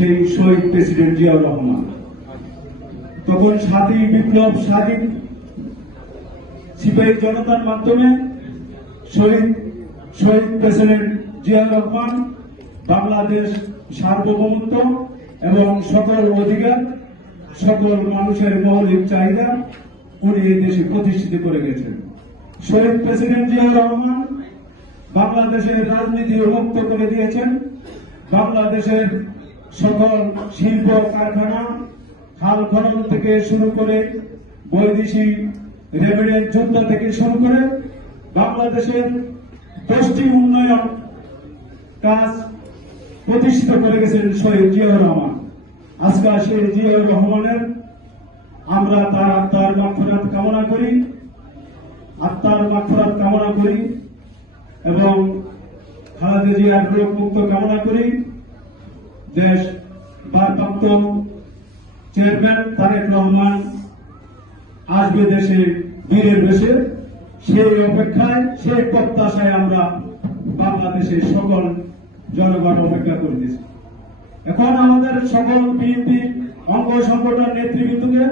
সেই শহীদ প্রেসিডেন্ট জিয়াউর রহমান। তখন ৭ই বিপ্লব, স্বাধীন সিপাহী জনতার মাধ্যমে শহীদ প্রেসিডেন্ট জিয়াউর রহমান বাংলাদেশ সার্বভৌমত্ব এবং সকল অধিকার, সকল মানুষের মৌলিক চাহিদা উনি এই দেশে প্রতিষ্ঠিত করে গেছেন। শহীদ প্রেসিডেন্ট জিয়াউর রহমান বাংলাদেশের রাজনীতি মুক্ত করে দিয়েছেন। বাংলাদেশের সকল শিল্প কারখানা, খাল খনন থেকে শুরু করে বৈদেশিক রেমিটেন্স যুদ্ধ থেকে শুরু করে বাংলাদেশের 10টি উন্নয়ন কাজ প্রতিষ্ঠিত করে গেছেন শহীদ জিয়াউর রহমান। আজকে সেই জিয়াউর রহমানের আমরা তার আত্মার মাগফিরাত কামনা করি এবং খালেদা জিয়ার রোগ মুক্ত কামনা করি। দেশ ভারপ্রাপ্ত চেয়ারম্যান তারেক রহমান আসবে দেশে বীরের বেশে, সেই অপেক্ষায়, সেই প্রত্যাশায় আমরা বাংলাদেশের সকল জনগণ অপেক্ষা করতেছি। এখন আমাদের সকল বিএনপি অঙ্গ সংগঠন নেতৃবৃন্দকে